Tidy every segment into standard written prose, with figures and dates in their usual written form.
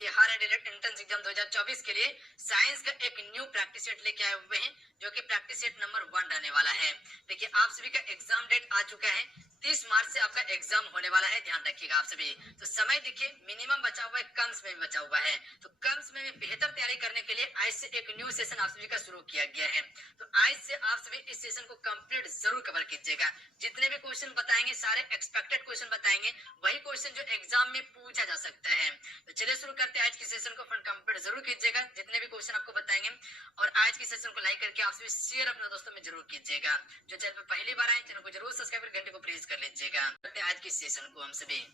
Bihar Adelaide entrance exam 2024 के लिए science का एक न्यू प्रैक्टिस सेट लेके आए हुए हैं, जो कि प्रैक्टिस सेट नंबर 1 रहने वाला है। देखिए, आप सभी का एग्जाम डेट आ चुका है। 30 मार्च से आपका एग्जाम होने वाला है, ध्यान रखिएगा आप सभी। तो समय देखिए, मिनिमम बचा हुआ है, कम समय में बचा हुआ है। तो कम समय में बेहतर तैयारी करने के लिए आज से एक न्यू सेशन आप सभी का शुरू किया गया है। तो आज से आप सभी इस सेशन को कंप्लीट जरूर कवर कीजिएगा। जितने भी क्वेश्चन बताएंगे सारे एक्सपेक्टेड क्वेश्चन बताएंगे, वही क्वेश्चन जो एग्जाम में पूछा जा सकता है। तो चलिए शुरू करते हैं आज की सेशन को। फंड कंप्लीट जरूर कीजिएगा जितने भी क्वेश्चन आपको बताएंगे, और आज की सेशन को लाइक करके आप सभी शेयर अपने दोस्तों में जरूर कीजिएगा। जो चैनल पर पहली बार आए चैनल को जरूर सब्सक्राइब कर घंटे को प्रेस कर लीजिएगा। आज की सेशन को हम सभी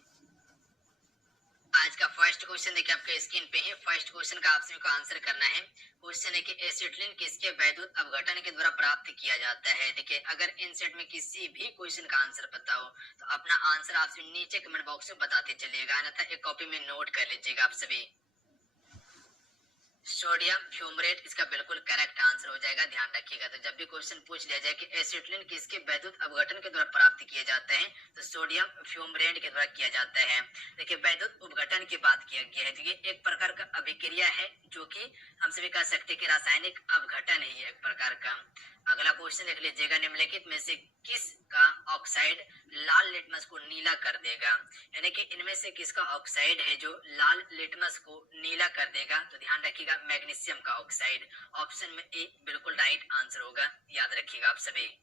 आज का फर्स्ट क्वेश्चन देखिए आपके स्क्रीन पे है। फर्स्ट क्वेश्चन का आप सभी को आंसर करना है। क्वेश्चन है कि एसिटिलीन किसके वैद्युत अपघटन के द्वारा प्राप्त किया जाता है। देखिए, अगर इन सेट में किसी भी क्वेश्चन का आंसर पता हो तो अपना आंसर आप सभी नीचे कमेंट बॉक्स में बताते चलिएगा, अन्यथा एक कॉपी में नोट कर लीजिएगा आप सभी। सोडियम फ्यूमरेट इसका बिल्कुल करेक्ट आंसर हो जाएगा, ध्यान रखिएगा। तो जब भी क्वेश्चन पूछ लिया जाए कि एसिटिलीन किसके वैद्युत अपघटन के द्वारा प्राप्त किया जाता है, तो सोडियम फ्यूमरेट के द्वारा किया जाता है। देखिए, वैद्युत अपघटन की बात किया गया है तो ये एक प्रकार का अभिक्रिया है, जो कि हम सभी कह सकते हैं कि रासायनिक अपघटन है ये एक प्रकार का। अगला क्वेश्चन देख लीजिएगा, निम्नलिखित में से किसका ऑक्साइड लाल लिटमस को नीला कर देगा। यानी कि इनमें से किसका ऑक्साइड है जो लाल लिटमस को नीला कर देगा। तो ध्यान रखिएगा, मैग्नीशियम का ऑक्साइड। ऑप्शन में ए बिल्कुल राइट आंसर होगा, याद रखिएगा आप सभी।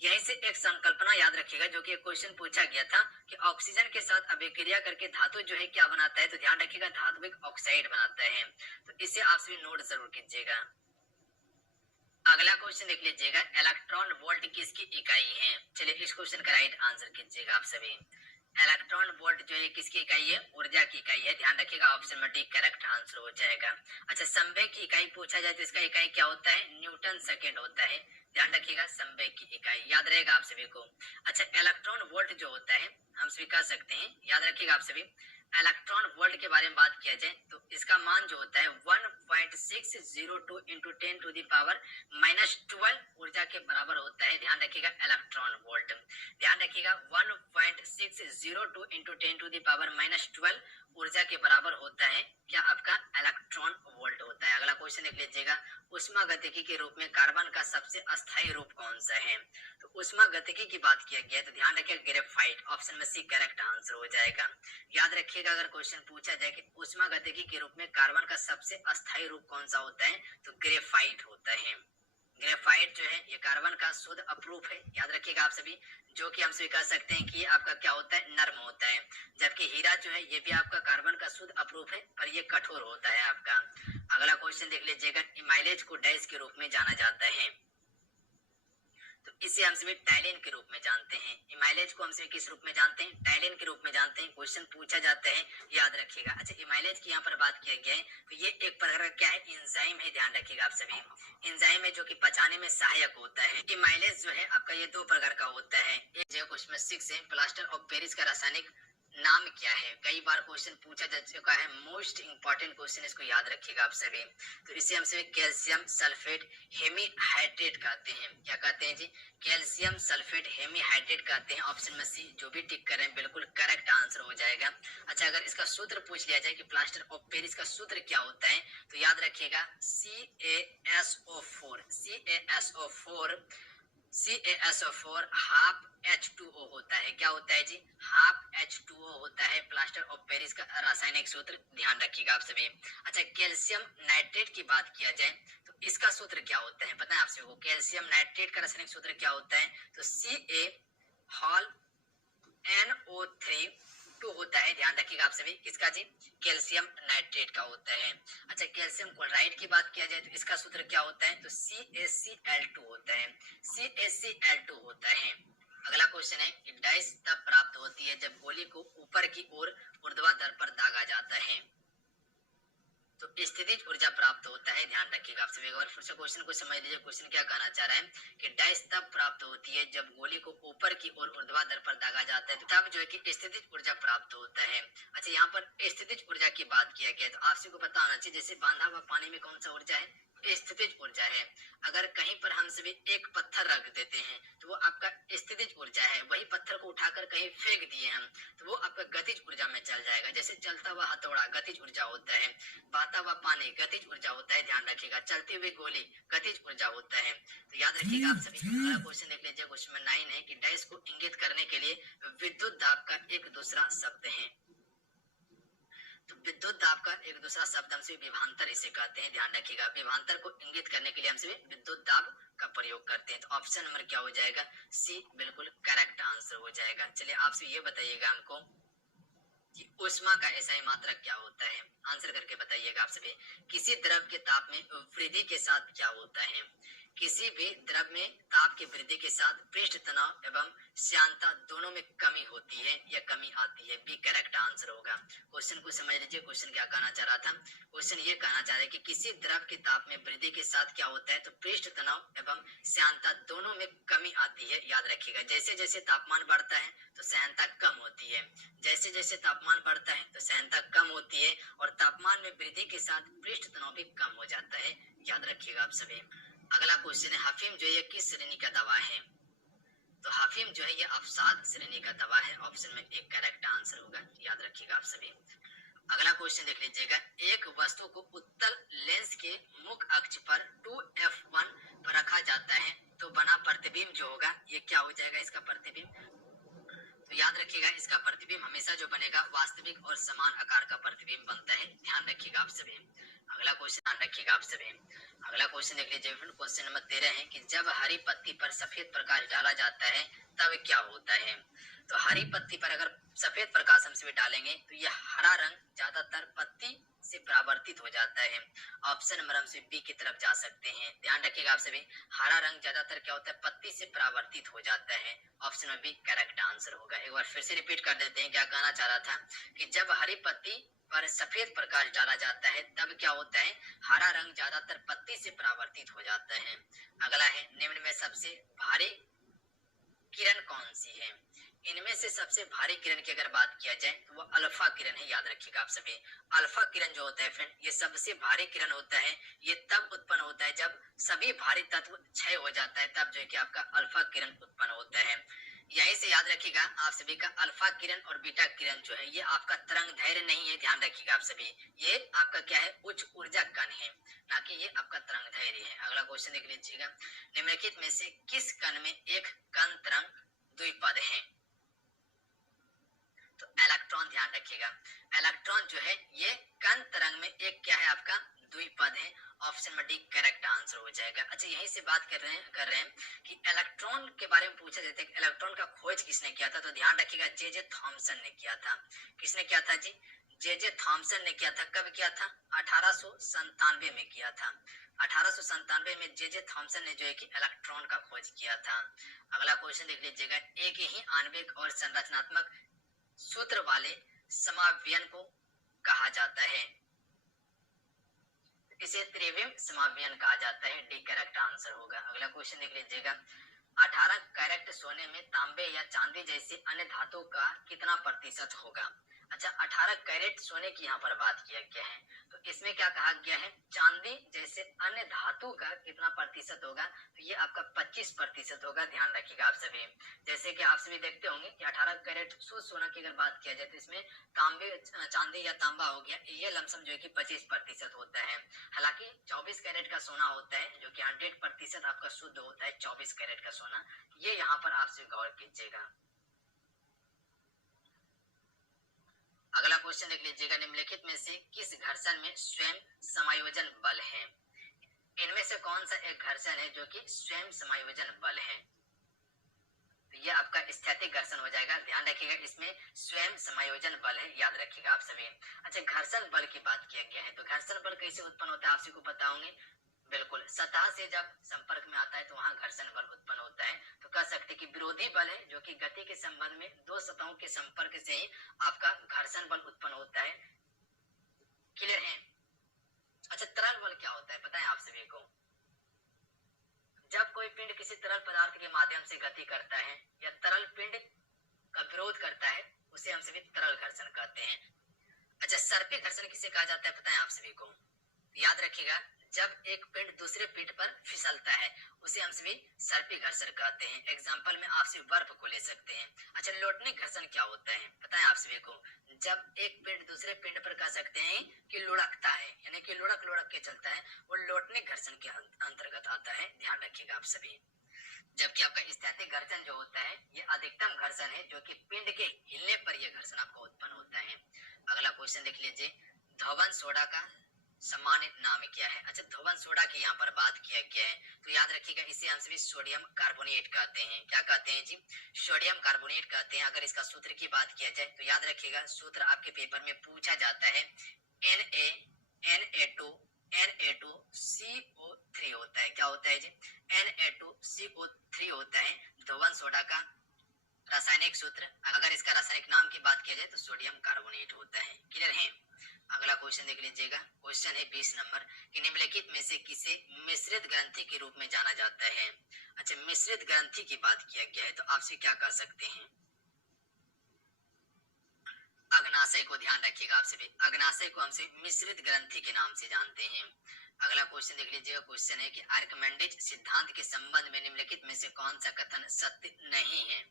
यहीं से एक संकल्पना याद रखिएगा, जो कि एक क्वेश्चन पूछा गया था कि ऑक्सीजन के साथ अभिक्रिया करके धातु जो है क्या बनाता है। तो ध्यान रखिएगा, धात्विक ऑक्साइड बनाता है। तो इसे आप सभी नोट जरूर कीजिएगा। अगला क्वेश्चन देख लीजिएगा, इलेक्ट्रॉन वोल्ट किसकी इकाई है। चलिए इस क्वेश्चन का राइट आंसर कीजिएगा आप सभी। इलेक्ट्रॉन वोल्ट जो है किसकी इकाई है, ऊर्जा की इकाई है, ध्यान रखिएगा। ऑप्शन में डी करेक्ट आंसर हो जाएगा। अच्छा, संवेग की इकाई पूछा जाए तो इसका इकाई क्या होता है, न्यूटन सेकेंड होता है, ध्यान रखिएगा। संवेग की इकाई याद रहेगा आप सभी को। अच्छा, इलेक्ट्रॉन वोल्ट जो होता है हम सभी कह सकते हैं, याद रखिएगा आप सभी। इलेक्ट्रॉन वोल्ट के बारे में बात किया जाए तो इसका मान जो होता है 1.602 इंटू 10 टू दी पावर -12 ऊर्जा के बराबर होता है, ध्यान रखिएगा। इलेक्ट्रॉन वोल्ट ध्यान रखिएगा, 1.602 इंटू 10 टू दी पावर -12 ऊर्जा के बराबर होता है क्या, आपका इलेक्ट्रॉन वोल्ट होता है। अगला क्वेश्चन देख लीजिएगा, उष्मागतिकी के रूप में कार्बन का सबसे अस्थायी रूप कौन सा है। तो उष्मागतिकी की बात किया गया तो ध्यान रखिएगा ग्रेफाइट। ऑप्शन में सी करेक्ट आंसर हो जाएगा। याद रखिएगा, अगर क्वेश्चन पूछा जाए कि उष्मागतिकी के रूप में कार्बन का सबसे अस्थायी रूप कौन सा होता है, तो ग्रेफाइट होता है। ग्रेफाइट जो है ये कार्बन का शुद्ध अपरूप है, याद रखिएगा आप सभी। जो कि हम सभी कह सकते हैं कि आपका क्या होता है, नर्म होता है। जबकि हीरा जो है ये भी आपका कार्बन का शुद्ध अपरूप है, पर ये कठोर होता है आपका। अगला क्वेश्चन देख लीजिएगा, इमाइलेज को डैश के रूप में जाना जाता है। तो इसे हम सभी टाइलिन के रूप में जानते हैं। इमाइलेज को हम सभी किस रूप में जानते हैं, टाइलिन के रूप में जानते हैं। क्वेश्चन पूछा जाता है, याद रखिएगा। अच्छा, इमाइलेज की यहाँ पर बात किया गया है तो ये एक प्रकार का क्या है, एंजाइम है, ध्यान रखिएगा आप सभी। एंजाइम है जो कि पचाने में सहायक होता है। इमाइलेज जो है आपका ये दो प्रकार का होता है। एक जो क्वेश्चन 6 है, प्लास्टर ऑफ पेरिस का रासायनिक नाम क्या है। कई बार क्वेश्चन पूछा जा चुका है, मोस्ट इंपॉर्टेंट क्वेश्चन, इसको याद रखिएगा आप सभी। तो इसे हम सभी कैल्शियम सल्फेट हेमीहाइड्रेट कहते हैं। क्या कहते हैं जी, कैल्शियम सल्फेट हेमीहाइड्रेट कहते हैं। ऑप्शन में सी जो भी टिक करें बिल्कुल करेक्ट आंसर हो जाएगा। अच्छा, अगर इसका सूत्र पूछ लिया जाए कि प्लास्टर ऑफ पेरिस का सूत्र क्या होता है, तो याद रखिएगा CaSO4। CaSO4 हाफ H2O होता है। क्या होता है जी, हाफ H2O होता है प्लास्टर ऑफ पेरिस का रासायनिक सूत्र, ध्यान रखिएगा आप सभी। अच्छा, कैल्शियम नाइट्रेट की बात किया जाए तो इसका सूत्र क्या होता है, पता है आप सभी को। कैल्शियम नाइट्रेट का रासायनिक सूत्र क्या होता है, तो CaNO3 होता है, ध्यान रखिएगा आप सभी। किसका जी, कैल्शियम नाइट्रेट का होता है। अच्छा, कैल्शियम क्लोराइड की बात किया जाए तो इसका सूत्र क्या होता है, तो CaCl2 होता है। CaCl2 होता है। अगला क्वेश्चन है कि डैश तब प्राप्त होती है जब गोली को ऊपर की ओर ऊर्ध्वाधर पर दागा जाता है। तो स्थितिज ऊर्जा प्राप्त होता है, ध्यान रखिएगा आप सभी। और फिर से क्वेश्चन को समझ लीजिए, क्वेश्चन क्या कहना चाह रहा है कि डैश तब प्राप्त होती है जब गोली को ऊपर की ओर ऊर्ध्वाधर पर दागा जाता है, तो तब जो है कि स्थितिज ऊर्जा प्राप्त होता है। अच्छा, यहाँ पर स्थितिज ऊर्जा की बात किया गया तो आप सभी को पता होना चाहिए, जैसे बांधा हुआ पानी में कौन सा ऊर्जा है, स्थितिज ऊर्जा है। अगर कहीं पर हम सभी एक पत्थर रख देते हैं तो वो आपका स्थितिज ऊर्जा है। वही पत्थर को उठाकर कहीं फेंक दिए हम तो वो आपका गतिज ऊर्जा में चल जाएगा। जैसे चलता हुआ हथौड़ा गतिज ऊर्जा होता है, बहता हुआ पानी गतिज ऊर्जा होता है, ध्यान रखिएगा। चलती हुई गोली गतिज ऊर्जा होता है। तो याद रखिएगा आप सभी। अगला क्वेश्चन देख लीजिए, क्वेश्चन नंबर 9 है कि डैश को इंगित करने के लिए विद्युत दाब का एक दूसरा शब्द है। तो विद्युत दाब का एक दूसरा शब्द हमसे विभवांतर इसे कहते हैं, ध्यान रखिएगा। विभवांतर को इंगित करने के लिए हमसे विद्युत दाब का प्रयोग करते हैं। तो ऑप्शन नंबर क्या हो जाएगा? सी बिल्कुल करेक्ट आंसर हो जाएगा। चलिए आपसे ये बताइएगा हमको कि ऊष्मा का एसआई मात्रक क्या होता है? आंसर करके बताइएगा आप सभी। किसी द्रव के ताप में वृद्धि के साथ क्या होता है? किसी भी द्रव में ताप की वृद्धि के साथ पृष्ठ तनाव एवं श्यानता दोनों में कमी होती है या कमी आती है। बी करेक्ट आंसर होगा। क्वेश्चन को समझ लीजिए। क्वेश्चन क्या कहना चाह रहा था? क्वेश्चन ये कहना चाह रहा है कि किसी द्रव के ताप में वृद्धि के साथ क्या होता है? तो पृष्ठ तनाव एवं श्यानता दोनों में कमी आती है। याद रखिएगा, जैसे जैसे तापमान बढ़ता है तो श्यानता कम होती है, जैसे जैसे तापमान बढ़ता है तो श्यानता कम होती है, और तापमान में वृद्धि के साथ पृष्ठ तनाव भी कम हो जाता है। याद रखिएगा आप सभी। अगला क्वेश्चन है, अफीम जो है किस श्रेणी का दवा है? तो अफीम जो है ये अवसाद श्रेणी का दवा है। ऑप्शन में एक करेक्ट आंसर होगा। याद रखिएगा आप सभी। अगला क्वेश्चन देख लीजिएगा, एक वस्तु को उत्तल लेंस के मुख्य अक्ष पर 2f1 पर रखा जाता है तो बना प्रतिबिंब जो होगा ये क्या हो जाएगा? इसका प्रतिबिंब। तो याद रखिएगा, इसका प्रतिबिंब हमेशा जो बनेगा वास्तविक और समान आकार का प्रतिबिंब बनता है। ध्यान रखिएगा आप सभी। अगला क्वेश्चन ध्यान रखिएगा आप सभी। अगला क्वेश्चन देख लीजिए। क्वेश्चन नंबर 13 है कि जब हरी पत्ती पर सफेद प्रकाश डाला जाता है तब क्या होता है? तो हरी पत्ती पर अगर सफेद प्रकाश हम सभी डालेंगे तो यह हरा रंग ज्यादातर पत्ती से परावर्तित हो जाता है। ऑप्शन नंबर हम से बी की तरफ जा सकते हैं। ध्यान रखिएगा आप सभी। हरा रंग ज्यादातर क्या होता है? पत्ती से परावर्तित हो जाता है। Option number B correct answer होगा। एक बार फिर से रिपीट कर देते हैं। क्या कहना चाह रहा था कि जब हरी पत्ती पर सफेद प्रकाश डाला जाता है तब क्या होता है? हरा रंग ज्यादातर पत्ती से परावर्तित हो जाता है। अगला है, निम्न में सबसे भारी किरण कौन सी है? इनमें से सबसे भारी किरण की अगर बात किया जाए तो वो अल्फा किरण है। याद रखिएगा आप सभी। अल्फा किरण जो होता है फ्रेंड, ये सबसे भारी किरण होता है। ये तब उत्पन्न होता है जब सभी भारी तत्व क्षय हो जाता है, तब जो है कि आपका अल्फा किरण उत्पन्न होता है। यहीं से याद रखिएगा आप सभी का, अल्फा किरण और बीटा किरण जो है ये आपका तरंग दैर्घ्य नहीं है। ध्यान रखिएगा आप सभी। ये आपका क्या है? उच्च ऊर्जा कण है, ना कि ये आपका तरंग दैर्घ्य है। अगला क्वेश्चन देख लीजिएगा, निम्नलिखित में से किस कण में एक कण तरंग द्विपद है? तो इलेक्ट्रॉन। ध्यान रखिएगा, इलेक्ट्रॉन जो है ये कण तरंग में एक क्या है? आपका द्विपद है। ऑप्शन में डी करेक्ट आंसर हो जाएगा। अच्छा, यहीं से बात कर रहे हैं कि इलेक्ट्रॉन के बारे में पूछा जाता है कि इलेक्ट्रॉन का खोज किसने किया था? तो ध्यान रखिएगा, जे थॉमसन ने किया था। किसने किया था जी? जे थॉमसन ने किया था। कब किया था? 1897 में किया था। 1897 में जे थॉमसन ने जो है कि इलेक्ट्रॉन का खोज किया था। अगला क्वेश्चन देख लीजिएगा, एक ही आणविक और संरचनात्मक सूत्र वाले समावयन को कहा जाता है? इसे त्रिविम समावयन कहा जाता है। डी करेक्ट आंसर होगा। अगला क्वेश्चन देख लीजिएगा, 18 कैरेट सोने में तांबे या चांदी जैसे अन्य धातु का कितना प्रतिशत होगा? अच्छा, 18 कैरेट सोने की यहाँ पर बात किया गया है, तो इसमें क्या कहा गया है? चांदी जैसे अन्य धातु का कितना प्रतिशत होगा? तो ये आपका 25% होगा। ध्यान रखिएगा आप सभी। जैसे कि आप सभी देखते होंगे कि 18 कैरेट शुद्ध सोना की अगर बात किया जाए तो इसमें तांबे चांदी या तांबा हो गया, ये लमसम जो है कि 25% होता है। हालांकि 24 कैरेट का सोना होता है जो कि 100% आपका शुद्ध होता है। 24 कैरेट का सोना, ये यहाँ पर आपसे गौर कीजिएगा। अगला क्वेश्चन देख लीजिएगा, निम्नलिखित में से किस घर्षण में स्वयं समायोजन बल है? इनमें से कौन सा एक घर्षण है जो कि स्वयं समायोजन बल है? तो ये आपका स्थैतिक घर्षण हो जाएगा। ध्यान रखिएगा, इसमें स्वयं समायोजन बल है। याद रखिएगा आप सभी। अच्छा, घर्षण बल की बात किया गया है, तो घर्षण बल कैसे उत्पन्न होता है आप सभी को पता होंगे। बिल्कुल, सतह से जब संपर्क में आता है तो वहां घर्षण बल उत्पन्न होता है। तो कह सकते हैं कि विरोधी बल है जो कि गति के संबंध में दो सतहों के संपर्क से ही आपका घर्षण बल उत्पन्न होता है। क्लियर है? अच्छा, तरल बल क्या होता है पता है आप सभी को? जब कोई पिंड किसी तरल पदार्थ के माध्यम से गति करता है या तरल पिंड का विरोध करता है, उसे हम सभी तरल घर्षण कहते हैं। अच्छा, सर्पिल घर्षण किसे कहा जाता है पता है आप सभी को? याद रखिएगा, जब एक पिंड दूसरे पिंड पर फिसलता है उसे हम सभी सर्पी घर्षण कहते हैं। एग्जाम्पल में आप सभी बर्फ को ले सकते हैं। अच्छा, लोटनी घर्षण क्या होता है पता है आप सभी को? जब एक पिंड दूसरे पिंड पर कह सकते हैं कि लुढ़कता है, यानी कि लुढ़क लुढ़क के चलता है, वो लोटनी घर्षण के अंतर्गत आता है, ध्यान रखिएगा आप सभी। जबकि आपका स्थैतिक घर्षण जो होता है ये अधिकतम घर्षण है, जो कि पिंड के हिलने पर यह घर्षण आपको उत्पन्न होता है। अगला क्वेश्चन देख लीजिए, धोवन सोडा का सामान्य नाम क्या है? अच्छा, धोवन सोडा की यहाँ पर बात किया गया है, तो याद रखिएगा इसे हम सभी सोडियम कार्बोनेट कहते हैं। क्या कहते हैं जी? सोडियम कार्बोनेट कहते हैं। अगर इसका सूत्र की बात किया जाए तो याद रखिएगा सूत्र आपके पेपर में पूछा जाता है, Na2CO3 होता है। क्या होता है जी? Na2CO3 होता है धोवन सोडा का रासायनिक सूत्र। अगर इसका रासायनिक नाम की बात किया जाए तो सोडियम कार्बोनेट होता है। क्लियर है? अगला क्वेश्चन देख लीजिएगा, क्वेश्चन है 20 नंबर कि निम्नलिखित में से किसे मिश्रित ग्रंथि के रूप में जाना जाता है? अच्छा, मिश्रित ग्रंथि की बात किया गया है तो आपसे क्या कर सकते हैं? अग्नाशय को ध्यान रखिएगा आप सभी, अग्नाशय को हमसे मिश्रित ग्रंथि के नाम से जानते हैं। अगला क्वेश्चन देख लीजिएगा, क्वेश्चन है कि आर्किमिडीज सिद्धांत के संबंध में निम्नलिखित में से कौन सा कथन सत्य नहीं है?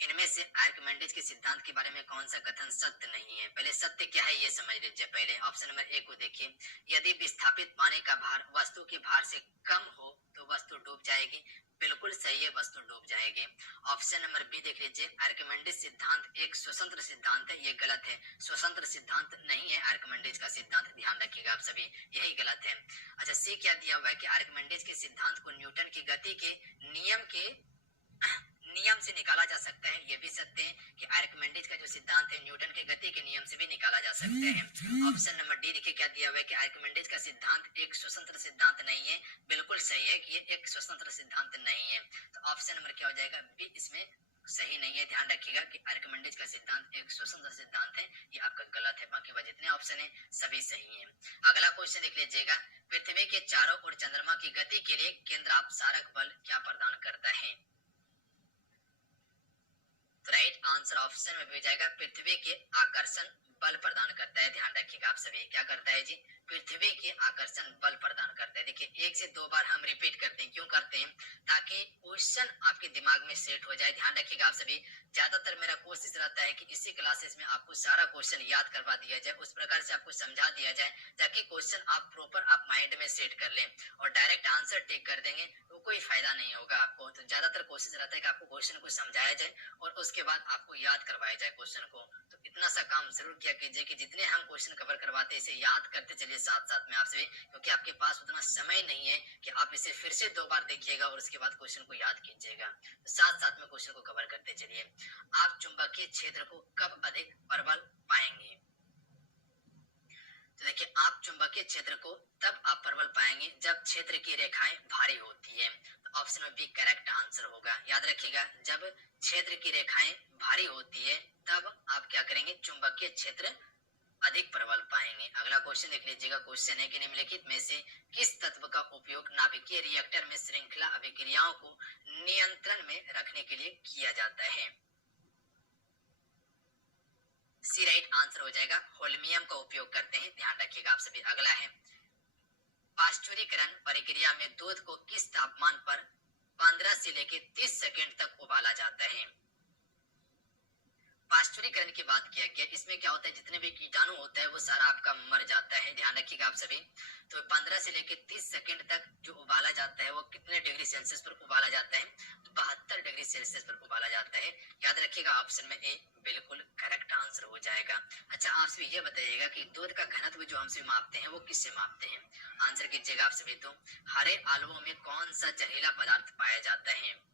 इनमें से आर्किमिडीज के सिद्धांत के बारे में कौन सा कथन सत्य नहीं है? पहले सत्य क्या है ये समझ लीजिए। पहले ऑप्शन नंबर ए को देखिए, यदि विस्थापित पानी का भार वस्तु के भार से कम हो तो वस्तु डूब जाएगी। बिल्कुल सही है, वस्तु डूब जाएगी। ऑप्शन नंबर बी देख लीजिए, आर्किमिडीज सिद्धांत एक स्वतंत्र सिद्धांत है, ये गलत है। स्वतंत्र सिद्धांत नहीं है आर्किमिडीज का सिद्धांत, ध्यान रखिएगा आप सभी, यही गलत है। अच्छा, सी क्या दिया हुआ है कि आर्किमिडीज के सिद्धांत को न्यूटन की गति के नियम से निकाला जा सकता है, ये भी सत्य है कि आर्किमिडीज का जो सिद्धांत है न्यूटन के गति के नियम से भी निकाला जा सकता है। ऑप्शन नंबर डी देखिए क्या दिया हुआ है कि आर्किमिडीज का सिद्धांत एक स्वतंत्र सिद्धांत नहीं है, बिल्कुल सही है कि ये एक स्वतंत्र सिद्धांत नहीं है। तो ऑप्शन नंबर क्या हो जाएगा? बी इसमें सही नहीं है। ध्यान रखिएगा कि आर्किमिडीज का सिद्धांत एक स्वतंत्र सिद्धांत है, ये आपका गलत है। बाकी वह जितने ऑप्शन है सभी सही हैं। अगला क्वेश्चन देख लीजिएगा, पृथ्वी के चारों ओर चंद्रमा की गति के लिए केंद्रापसारक बल क्या प्रदान करता है? राइट आंसर ऑप्शन में भी जाएगा, पृथ्वी के आकर्षण बल प्रदान करता है। ध्यान रखिएगा आप सभी, क्या करता है जी? पृथ्वी के आकर्षण बल प्रदान करता है। देखिए एक से दो बार हम रिपीट करते हैं, क्यों करते हैं? ताकि क्वेश्चन आपके दिमाग में सेट हो जाए। ध्यान रखिएगा आप सभी, ज्यादातर मेरा कोशिश रहता है कि इसी क्लासेस में आपको सारा क्वेश्चन याद करवा दिया जाए, उस प्रकार से आपको समझा दिया जाए ताकि क्वेश्चन आप प्रॉपर आप माइंड में सेट कर लें। और डायरेक्ट आंसर टिक कर देंगे तो कोई फायदा नहीं होगा आपको। तो ज्यादातर कोशिश रहता है कि आपको क्वेश्चन को समझाया जाए और उसके बाद आपको याद करवाया जाए क्वेश्चन को। तो इतना सा काम जरूर किया कीजिए कि जितने हम क्वेश्चन कवर करवाते हैं इसे याद करते चलिए साथ साथ में आपसे, क्योंकि आपके पास उतना समय नहीं है कि आप इसे फिर से दो बार देखिएगा और उसके बाद क्वेश्चन को याद कीजिएगा। तो साथ साथ में क्वेश्चन को कवर करते चलिए। आप चुंबकीय क्षेत्र को कब अधिक प्रबल पाएंगे? तो देखिए, आप चुंबकीय क्षेत्र को तब आप प्रबल पाएंगे जब क्षेत्र की रेखाएं भारी होती है। तो ऑप्शन में बी करेक्ट आंसर होगा। याद रखिएगा, जब क्षेत्र की रेखाएं भारी होती है तब आप क्या करेंगे? चुंबकीय क्षेत्र अधिक प्रबल पाएंगे। अगला क्वेश्चन देख लीजिएगा, क्वेश्चन है कि निम्नलिखित में से किस तत्व का उपयोग नाभिकीय रिएक्टर में श्रृंखला अभिक्रियाओं को नियंत्रण में रखने के लिए किया जाता है? सी राइट आंसर हो जाएगा, होल्मियम का उपयोग करते हैं। ध्यान रखिएगा आप सभी। अगला है, पाश्चुरीकरण प्रक्रिया में दूध को किस तापमान पर 15 से लेकर 30 सेकंड तक उबाला जाता है? पाश्चुरीकरण की बात किया गया, इसमें क्या होता है? जितने भी कीटाणु होता है वो सारा आपका मर जाता है। ध्यान रखिएगा आप सभी। तो 15 से लेकर 30 सेकंड तक जो उबाला जाता है वो कितने डिग्री सेल्सियस पर उबाला जाता है? 72 डिग्री सेल्सियस पर उबाला जाता है। याद रखिएगा ऑप्शन में ए बिल्कुल करेक्ट आंसर हो जाएगा। अच्छा, आप सभी ये बताइएगा कि दूध का घनत्व जो हमसे मापते हैं वो किससे मापते हैं? आंसर कीजिएगा आप सभी। तो हरे आलुओं में कौन सा जहरीला पदार्थ पाया जाता है?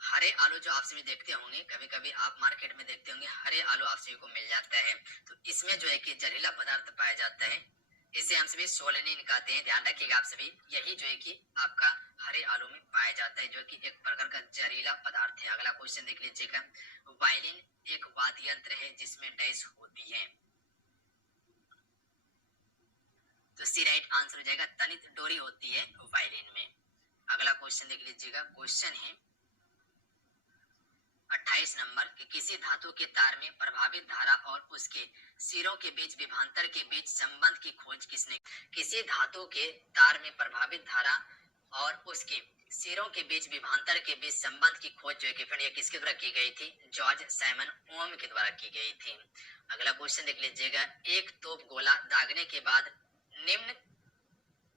हरे आलू जो आप सभी देखते होंगे, कभी कभी आप मार्केट में देखते होंगे हरे आलू आप सभी को मिल जाता है, तो इसमें जो है कि जहरीला पदार्थ पाया जाता है, इसे हम सभी सोलेनिन कहते हैं। ध्यान रखिएगा आप सभी, यही जो है कि आपका हरे आलू में पाया जाता है, जो कि एक प्रकार का जहरीला पदार्थ है। अगला क्वेश्चन देख लीजिएगा, वायलिन एक वाद्य यंत्र है जिसमें डैश होती है, तो सी राइट आंसर हो जाएगा, तनित डोरी होती है वायलिन में। अगला क्वेश्चन देख लीजिएगा, क्वेश्चन है 28 नंबर कि किसी धातु के तार में प्रभावित धारा और उसके सिरों के बीच विभवांतर के बीच संबंध की खोज किसने? किसी धातु के तार में प्रभावित धारा और उसके सिरों के बीच विभवांतर के बीच संबंध की खोज जो है कि फ्रेंड ये किसके द्वारा की गई थी? जॉर्ज साइमन ओम के द्वारा की गई थी। अगला क्वेश्चन देख लीजिएगा, एक तोप गोला दागने के बाद निम्न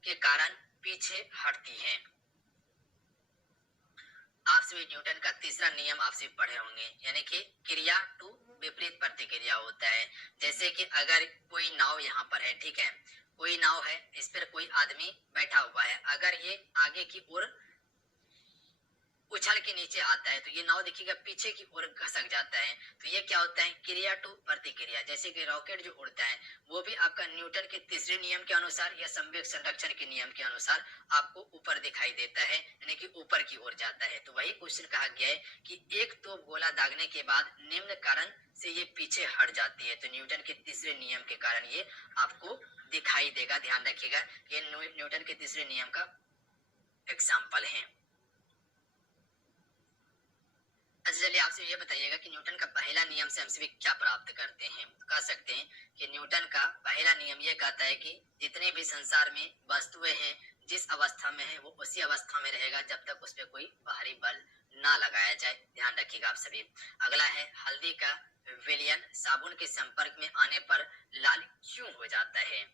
के कारण पीछे हटती है। आप सभी न्यूटन का तीसरा नियम आप सभी पढ़े होंगे, यानी कि क्रिया टू विपरीत प्रतिक्रिया होता है। जैसे कि अगर कोई नाव यहाँ पर है, ठीक है, कोई नाव है, इस पर कोई आदमी बैठा हुआ है, अगर ये आगे की ओर उछल के नीचे आता है तो ये नाव देखिएगा पीछे की ओर घसक जाता है। तो ये क्या होता है? क्रिया टू प्रतिक्रिया। जैसे कि रॉकेट जो उड़ता है वो भी आपका न्यूटन के तीसरे नियम के अनुसार या संवेग संरक्षण के नियम के अनुसार आपको ऊपर दिखाई देता है, यानी कि ऊपर की ओर जाता है। तो वही क्वेश्चन कहा गया है कि एक तोप गोला दागने के बाद निम्न कारण से ये पीछे हट जाती है। तो न्यूटन के तीसरे नियम के कारण ये आपको दिखाई देगा। ध्यान रखिएगा, ये न्यूटन के तीसरे नियम का एग्जाम्पल है। अच्छा चलिए आपसे ये बताइएगा कि न्यूटन का पहला नियम से हम सभी क्या प्राप्त करते हैं? तो कह सकते हैं कि न्यूटन का पहला नियम ये कहता है कि जितने भी संसार में वस्तुएं हैं जिस अवस्था में है वो उसी अवस्था में रहेगा जब तक उस पर कोई बाहरी बल ना लगाया जाए। ध्यान रखिएगा आप सभी। अगला है, हल्दी का विलयन साबुन के संपर्क में आने पर लाल क्यों हो जाता है?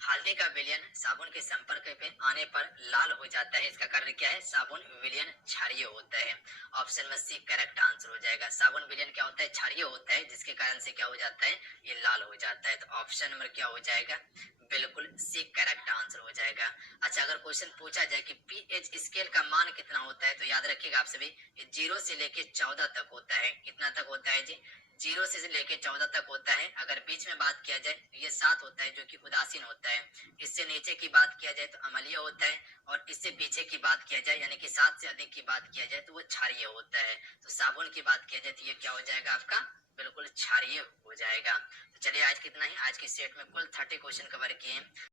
हल्दी का विलयन साबुन के संपर्क पे आने पर लाल हो जाता है, इसका कारण क्या है? साबुन विलयन क्षारीय होता है। ऑप्शन में सी करेक्ट आंसर हो जाएगा। साबुन विलयन क्या होता है? क्षारीय होता है, जिसके कारण से क्या हो जाता है? ये लाल हो जाता है। तो ऑप्शन नंबर क्या हो जाएगा? बिल्कुल सी करेक्ट आंसर हो जाएगा। अच्छा, अगर क्वेश्चन पूछा जाए कि पीएच स्केल का मान कितना होता है तो याद रखिएगा आप सभी, 0 से लेके 14 तक होता है। कितना तक होता है जी? 0 से लेके 14 तक होता है। अगर बीच में बात किया जाए तो ये 7 होता है जो कि उदासीन होता है। इससे नीचे की बात किया जाए तो अम्लीय होता है, और इससे पीछे की बात किया जाए यानी कि 7 से अधिक की बात किया जाए तो वो क्षारीय होता है। तो साबुन की बात किया जाए तो ये क्या हो जाएगा आपका? बिल्कुल क्षारीय हो जाएगा। तो चलिए आज कितना ही, आज के सेट में कुल 30 क्वेश्चन कवर किए हैं।